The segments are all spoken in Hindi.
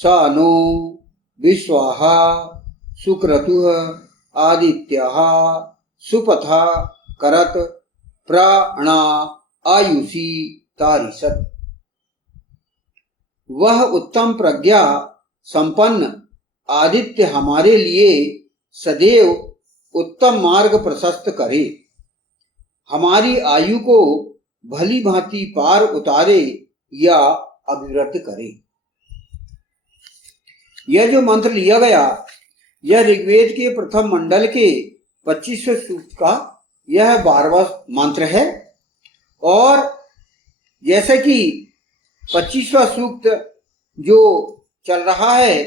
स नो विश्वाः सुक्रतुः आदित्याः सुपथा करत प्राणा आयुषी तारिषत्। वह उत्तम प्रज्ञा संपन्न आदित्य हमारे लिए सदैव उत्तम मार्ग प्रशस्त करे, हमारी आयु को भली भांति पार उतारे या अभिवृद्ध करे। यह जो मंत्र लिया गया यह ऋग्वेद के प्रथम मंडल के 25वें सूक्त का यह 12वां मंत्र है। और जैसे कि 25वां सूक्त जो चल रहा है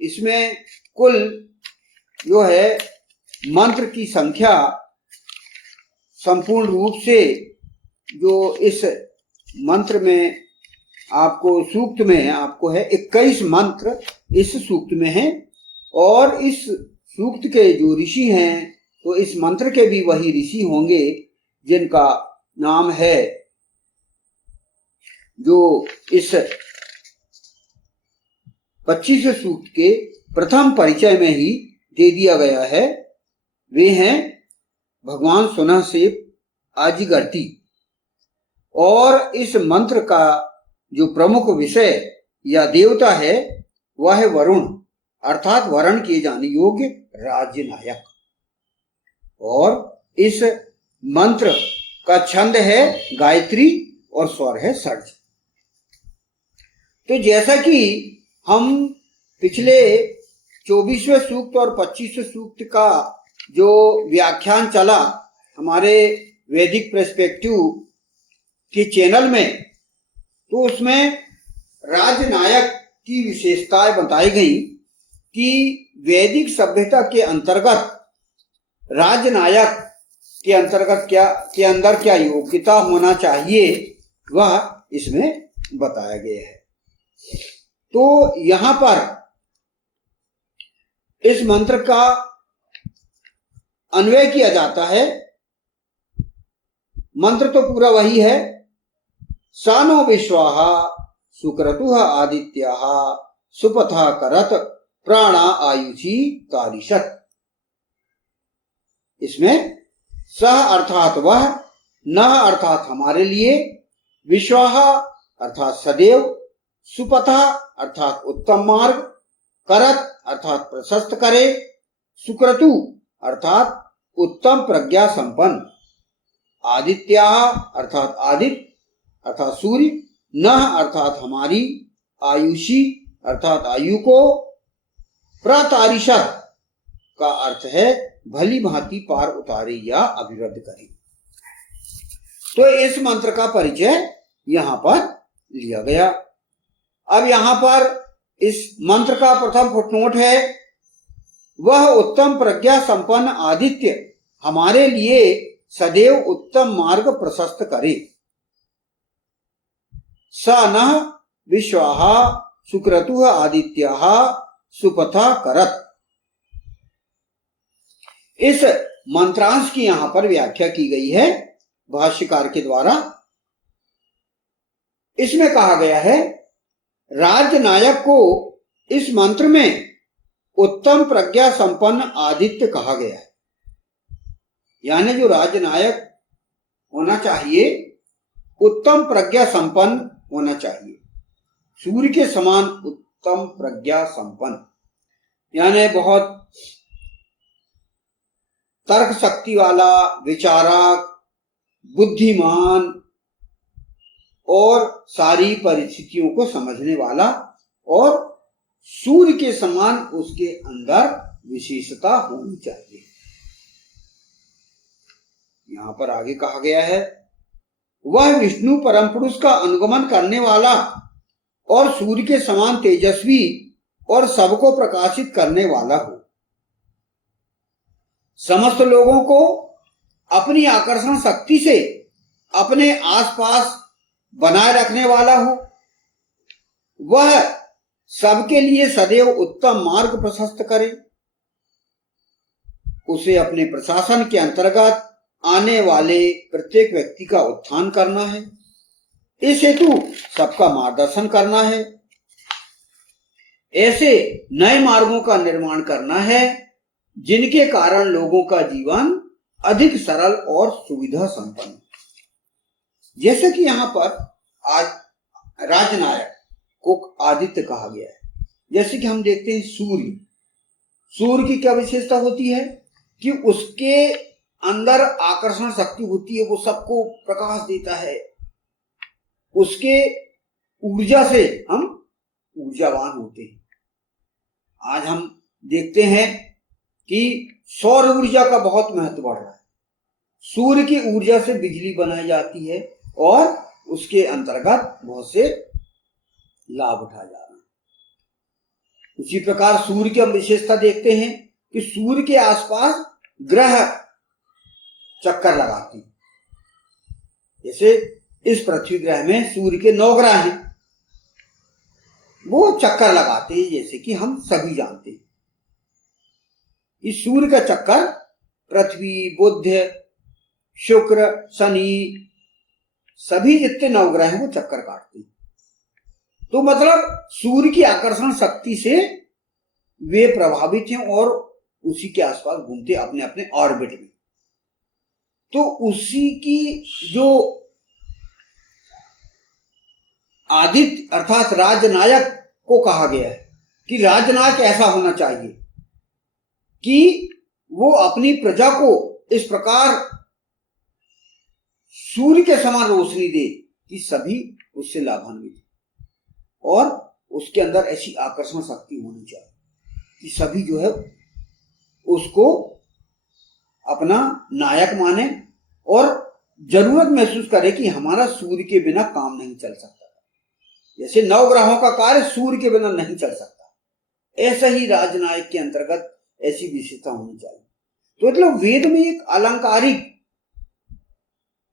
इसमें कुल जो है मंत्र की संख्या संपूर्ण रूप से जो इस मंत्र में आपको सूक्त में आपको है 21 मंत्र इस सूक्त में है। और इस सूक्त के जो ऋषि हैं तो इस मंत्र के भी वही ऋषि होंगे जिनका नाम है जो इस 25वें सूक्त के प्रथम परिचय में ही दे दिया गया है। वे हैं भगवान सुनहसेप आदिगर्ती। और इस मंत्र का जो प्रमुख विषय या देवता है वह है वरुण, अर्थात वरण किए जाने योग्य राज्य नायक। और इस मंत्र का छंद है गायत्री और स्वर है षड्ज। तो जैसा कि हम पिछले 24वें सूक्त और 25वें सूक्त का जो व्याख्यान चला हमारे वैदिक पर्सपेक्टिव के चैनल में, तो उसमें राजनायक की विशेषताएं बताई गई कि वैदिक सभ्यता के अंतर्गत राजनायक के अंतर्गत के अंदर क्या योग्यता होना चाहिए वह इसमें बताया गया है। तो यहां पर इस मंत्र का अन्वय किया जाता है। मंत्र तो पूरा वही है, सानो विश्वाः सुक्रतुः आदित्याः सुपथा करत प्राणा आयुषी तारिषत्। इसमें सह अर्थात वह, नः अर्थात हमारे लिए, विश्वाः अर्थात सदैव, सुपथा अर्थात उत्तम मार्ग, करत अर्थात प्रशस्त करे, सुक्रतु अर्थात उत्तम प्रज्ञा संपन्न, आदित्याः अर्थात आदित्य अर्थात सूर्य, नः अर्थात हमारी, आयुषी अर्थात आयु को, प्रतारिषत् का अर्थ है भली भांति पार उतारे या अभिवृद्ध करे। तो इस मंत्र का परिचय यहां पर लिया गया। अब यहां पर इस मंत्र का प्रथम फुटनोट है, वह उत्तम प्रज्ञा संपन्न आदित्य हमारे लिए सदैव उत्तम मार्ग प्रशस्त करे। स नः विश्वाः सुक्रतुः आदित्याः सुपथा करत। इस मंत्रांश की यहां पर व्याख्या की गई है भाष्यकार के द्वारा। इसमें कहा गया है राजनायक को इस मंत्र में उत्तम प्रज्ञा संपन्न आदित्य कहा गया है, यानी जो राजनायक होना चाहिए उत्तम प्रज्ञा संपन्न होना चाहिए, सूर्य के समान उत्तम प्रज्ञा संपन्न, यानी बहुत तर्क शक्ति वाला, विचारक, बुद्धिमान और सारी परिस्थितियों को समझने वाला और सूर्य के समान उसके अंदर विशेषता होनी चाहिए। यहां पर आगे कहा गया है वह विष्णु परम पुरुष का अनुगमन करने वाला और सूर्य के समान तेजस्वी और सबको प्रकाशित करने वाला हो, समस्त लोगों को अपनी आकर्षण शक्ति से अपने आसपास बनाए रखने वाला हो, वह सबके लिए सदैव उत्तम मार्ग प्रशस्त करे, उसे अपने प्रशासन के अंतर्गत आने वाले प्रत्येक व्यक्ति का उत्थान करना है, इस हेतु सबका मार्गदर्शन करना है, ऐसे नए मार्गों का निर्माण करना है जिनके कारण लोगों का जीवन अधिक सरल और सुविधा संपन्न। जैसे कि यहाँ पर आज राजनायक को आदित्य कहा गया है। जैसे कि हम देखते हैं सूर्य, सूर्य की क्या विशेषता होती है कि उसके अंदर आकर्षण शक्ति होती है, वो सबको प्रकाश देता है, उसके ऊर्जा से हम ऊर्जावान होते हैं। आज हम देखते हैं कि सौर ऊर्जा का बहुत महत्व बढ़ रहा है। सूर्य की ऊर्जा से बिजली बनाई जाती है और उसके अंतर्गत बहुत से लाभ उठाया जा रहा है। उसी प्रकार सूर्य की हम विशेषता देखते हैं कि सूर्य के आसपास ग्रह चक्कर लगाते हैं। जैसे इस पृथ्वी ग्रह में सूर्य के 9 ग्रह हैं, वो चक्कर लगाते हैं, जैसे कि हम सभी जानते हैं। इस सूर्य का चक्कर पृथ्वी, बुध, शुक्र, शनि, सभी जितने 9 ग्रह हैं वो चक्कर काटते हैं। तो मतलब सूर्य की आकर्षण शक्ति से वे प्रभावित हैं और उसी के आसपास घूमते अपने अपने ऑर्बिट में। तो उसी की जो आदित्य अर्थात राजनायक को कहा गया है कि राजनायक ऐसा होना चाहिए कि वो अपनी प्रजा को इस प्रकार सूर्य के समान रोशनी दे कि सभी उससे लाभान्वित, और उसके अंदर ऐसी आकर्षण शक्ति होनी चाहिए कि सभी जो है उसको अपना नायक माने और जरूरत महसूस करे कि हमारा सूर्य के बिना काम नहीं चल सकता। जैसे 9 ग्रहों का कार्य सूर्य के बिना नहीं चल सकता, ऐसा ही राजनायक के अंतर्गत ऐसी विशेषता होनी चाहिए। तो मतलब वेद में एक अलंकारिक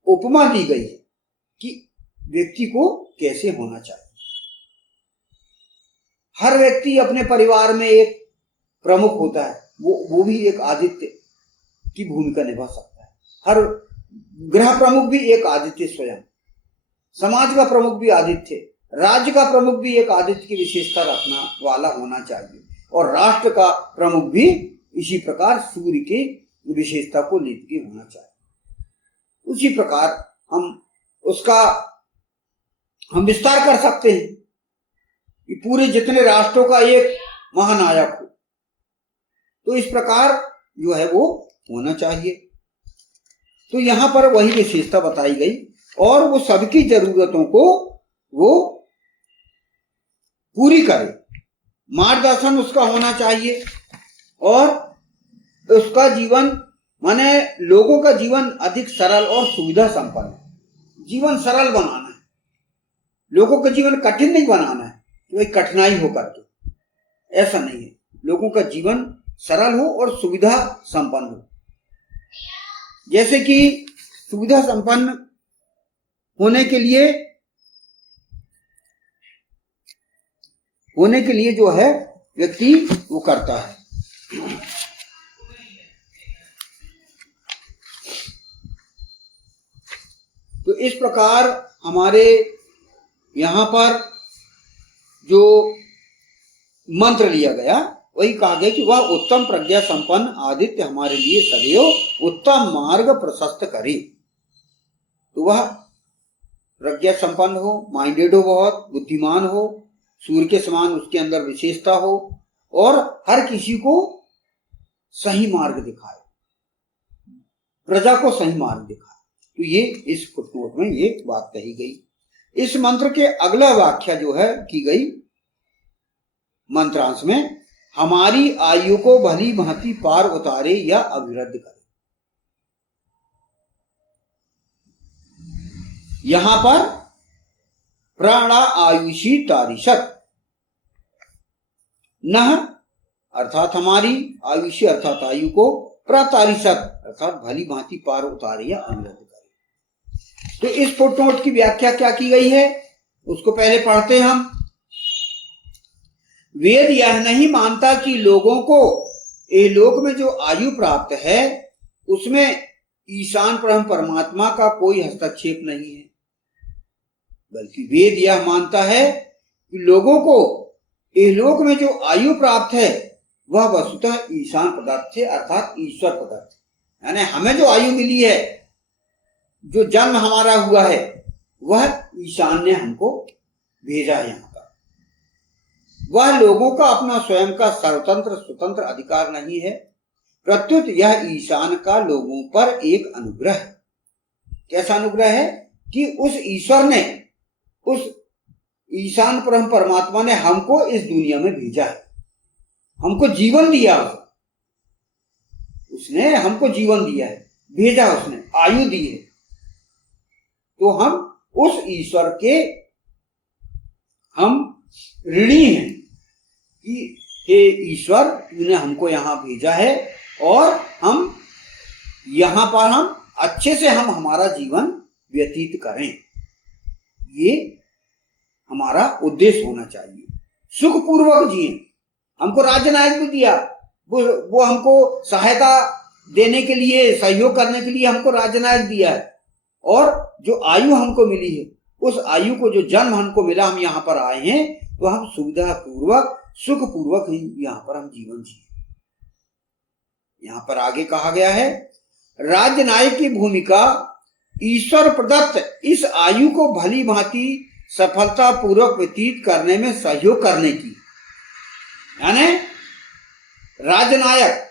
उपमा दी गई है कि व्यक्ति को कैसे होना चाहिए। हर व्यक्ति अपने परिवार में एक प्रमुख होता है, वो भी एक आदित्य की भूमिका निभा सकता है। हर ग्रह प्रमुख भी एक आदित्य स्वयं, समाज का प्रमुख भी आदित्य, राज्य का प्रमुख भी एक आदित्य की विशेषता रखना वाला होना चाहिए, और राष्ट्र का प्रमुख भी इसी प्रकार सूर्य की विशेषता को लेकर होना चाहिए। उसी प्रकार हम विस्तार कर सकते हैं कि पूरे जितने राष्ट्रों का एक महानायक हो, तो इस प्रकार जो है वो होना चाहिए। तो यहां पर वही विशेषता बताई गई, और वो सबकी जरूरतों को वो पूरी करे, मार्गदर्शन उसका होना चाहिए, और उसका जीवन माने लोगों का जीवन अधिक सरल और सुविधा संपन्न। जीवन सरल बनाना है, लोगों का जीवन कठिन नहीं बनाना है कि भाई कठिनाई हो करके, ऐसा नहीं है। लोगों का जीवन सरल हो और सुविधा संपन्न हो। जैसे कि सुविधा संपन्न होने के लिए जो है व्यक्ति वो करता है। तो इस प्रकार हमारे यहां पर जो मंत्र लिया गया वही कहा गया कि वह उत्तम प्रज्ञा संपन्न आदित्य हमारे लिए सदैव उत्तम मार्ग प्रशस्त करे। तो वह प्रज्ञा संपन्न हो, माइंडेड हो, बहुत बुद्धिमान हो, सूर्य के समान उसके अंदर विशेषता हो, और हर किसी को सही मार्ग दिखाए, प्रजा को सही मार्ग दिखाए। तो ये इस फुटनोट में ये बात कही गई। इस मंत्र के अगला व्याख्या जो है की गई मंत्रांश में, हमारी आयु को भली भांति पार उतारे या अभिवृद्ध करे। यहां पर प्राणा आयुषी तारिशत नह अर्थात हमारी, आयुषी अर्थात आयु को, प्रतारिशत अर्थात भली भांति पार उतारे या अभिवृद्ध करे। तो इस फुटनोट की व्याख्या क्या की गई है उसको पहले पढ़ते हैं हम। वेद यह नहीं मानता कि लोगों को ये लोक में जो आयु प्राप्त है उसमें ईशान ब्रह्म परमात्मा का कोई हस्तक्षेप नहीं है, बल्कि वेद यह मानता है कि लोगों को इहलोक में जो आयु प्राप्त है वह वस्तुतः ईशान पदार्थ से अर्थात ईश्वर पदार्थ, यानी हमें जो आयु मिली है, जो जन्म हमारा हुआ है, वह ईशान ने हमको भेजा है यहाँ पर। वह लोगों का अपना स्वयं का सर्वतंत्र स्वतंत्र अधिकार नहीं है, प्रत्युत यह ईशान का लोगों पर एक अनुग्रह है। कैसा अनुग्रह है कि उस ईश्वर ने, उस ईशान परम परमात्मा ने हमको इस दुनिया में भेजा है, हमको जीवन दिया, उसने हमको जीवन दिया है, भेजा, उसने आयु दी है। तो हम उस ईश्वर के हम ऋणी हैं कि हे ईश्वर, तूने हमको यहाँ भेजा है और हम यहाँ पर हम अच्छे से हम हमारा जीवन व्यतीत करें, ये हमारा उद्देश्य होना चाहिए। सुखपूर्वक जिए। हमको राज्य नायक भी दिया, वो हमको सहायता देने के लिए, सहयोग करने के लिए हमको राज्य नायक दिया है। और जो आयु हमको मिली है, उस आयु को, जो जन्म हमको मिला, हम यहाँ पर आए हैं, तो हम सुविधा पूर्वक सुखपूर्वक ही यहाँ पर हम जीवन जिए। यहाँ पर आगे कहा गया है, राज्य नायक की भूमिका ईश्वर प्रदत्त इस आयु को भली भांति सफलता पूर्वक व्यतीत करने में सहयोग करने की, यानी राज्य नायक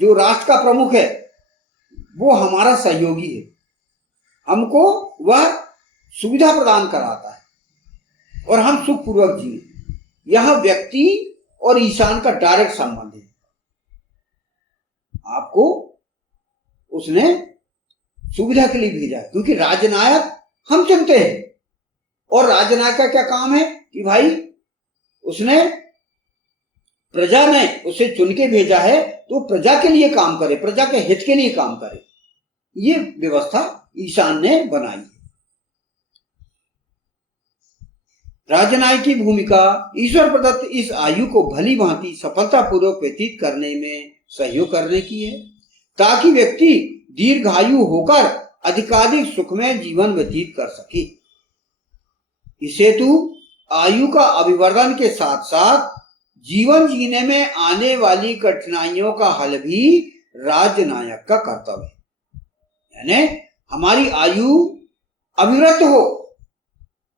जो राष्ट्र का प्रमुख है, वो हमारा सहयोगी है, हमको वह सुविधा प्रदान कराता है और हम सुखपूर्वक जिए। यह व्यक्ति और ईशान का डायरेक्ट संबंध है। आपको उसने सुविधा के लिए भेजा है, क्योंकि राजनायक हम चुनते हैं। और राजनायक का क्या काम है कि भाई उसने, प्रजा ने उसे चुन के भेजा है, तो प्रजा के लिए काम करे, प्रजा के हित के लिए काम करे। ये व्यवस्था ईशान ने बनाई। राजनायक की भूमिका ईश्वर प्रदत्त इस आयु को भली भांति सफलता पूर्वक व्यतीत करने में सहयोग करने की है, ताकि व्यक्ति दीर्घायु होकर अधिकाधिक सुखमय जीवन व्यतीत कर सके। इस हेतु आयु का अभिवर्धन के साथ साथ जीवन जीने में आने वाली कठिनाइयों का हल भी राजनायक का कर्तव्य है। यानी हमारी आयु अभिवृद्ध हो,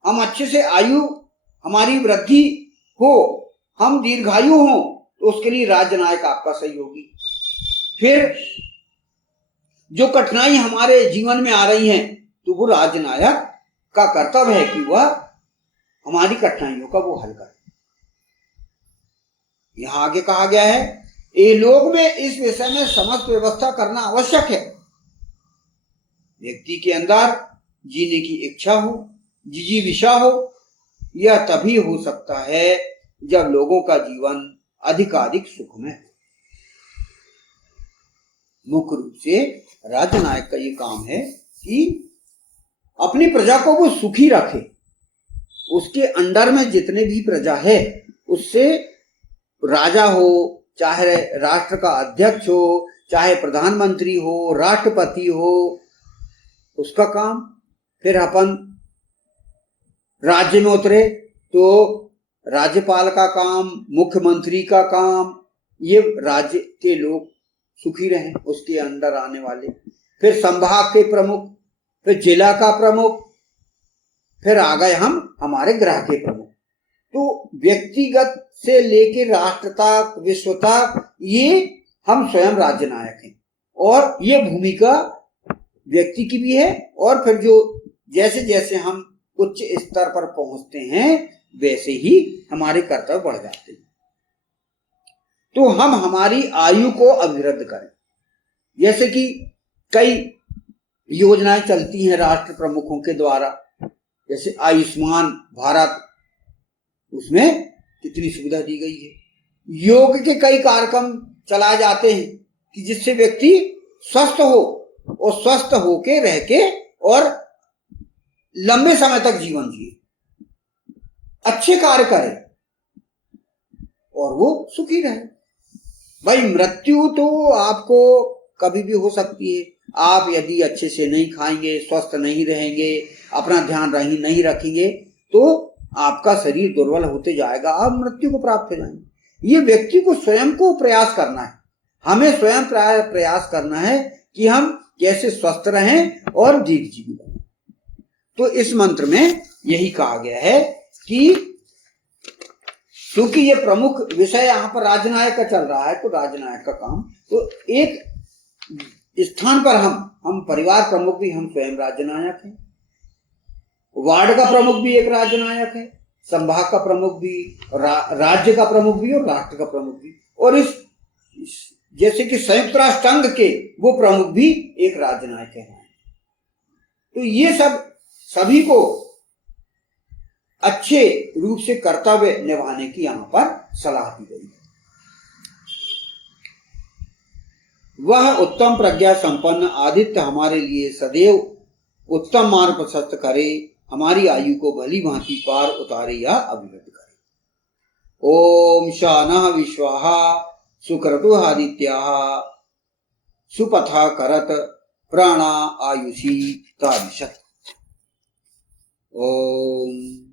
हम अच्छे से आयु हमारी वृद्धि हो, हम दीर्घायु हो, तो उसके लिए राजनायक आपका सहयोगी। फिर जो कठिनाई हमारे जीवन में आ रही हैं, तो वो राजनायक का कर्तव्य है कि वह हमारी कठिनाइयों का वो हल करे। यहां आगे कहा गया है, ये लोग में इस विषय में समस्त व्यवस्था करना आवश्यक है। व्यक्ति के अंदर जीने की इच्छा हो, जिजीविषा हो, यह तभी हो सकता है जब लोगों का जीवन अधिकाधिक सुखमय हो। मुख्य रूप से राजनायक का ये काम है कि अपनी प्रजा को वो सुखी रखे। उसके अंडर में जितने भी प्रजा है, उससे राजा हो, चाहे राष्ट्र का अध्यक्ष हो, चाहे प्रधानमंत्री हो, राष्ट्रपति हो, उसका काम। फिर अपन राज्य में उतरे तो राज्यपाल का काम, मुख्यमंत्री का काम, ये राज्य के लोग सुखी रहें, उसके अंदर आने वाले। फिर संभाग के प्रमुख, फिर जिला का प्रमुख, फिर आ गए हम हमारे ग्रह के प्रमुख। तो व्यक्तिगत से लेकर राष्ट्र तक, विश्व तक, ये हम स्वयं राज्य नायक हैं। और ये भूमिका व्यक्ति की भी है, और फिर जो जैसे जैसे हम उच्च स्तर पर पहुंचते हैं, वैसे ही हमारे कर्तव्य बढ़ जाते हैं। तो हम हमारी आयु को अभिवृद्ध करें। जैसे कि कई योजनाएं चलती हैं राष्ट्र प्रमुखों के द्वारा, जैसे आयुष्मान भारत, उसमें कितनी सुविधा दी गई है। योग के कई कार्यक्रम चलाए जाते हैं कि जिससे व्यक्ति स्वस्थ हो, और स्वस्थ होके रह के और लंबे समय तक जीवन जिए, अच्छे कार्य करे और वो सुखी रहे। भाई मृत्यु तो आपको कभी भी हो सकती है। आप यदि अच्छे से नहीं खाएंगे, स्वस्थ नहीं रहेंगे, अपना ध्यान नहीं रखेंगे, तो आपका शरीर दुर्बल होते जाएगा, आप मृत्यु को प्राप्त हो जाएंगे। ये व्यक्ति को स्वयं को प्रयास करना है, हमें स्वयं प्रयास करना है कि हम कैसे स्वस्थ रहें और दीर्घजीवी बने। तो इस मंत्र में यही कहा गया है कि क्योंकि ये प्रमुख विषय यहाँ पर राजनायक का चल रहा है, तो राजनायक का काम, तो एक स्थान पर हम परिवार प्रमुख भी, हम स्वयं राजनायक हैं, वार्ड का प्रमुख भी एक राजनायक है, संभाग का प्रमुख भी, राज्य का प्रमुख भी और राष्ट्र का प्रमुख भी, और इस जैसे कि संयुक्त राष्ट्र संघ के वो प्रमुख भी एक राजनायक है। तो ये सब सभी को अच्छे रूप से कर्तव्य निभाने की यहाँ पर सलाह दी गई है। वह उत्तम प्रज्ञा संपन्न आदित्य हमारे लिए सदैव उत्तम मार्ग प्रशस्त करे, हमारी आयु को भली भांति पार उतारे या अभिवृद्ध करे। ओम शानः विश्वाः सुक्रतुः आदित्याः सुपथा करत प्राणा आयुषी ताविशत्। ओम।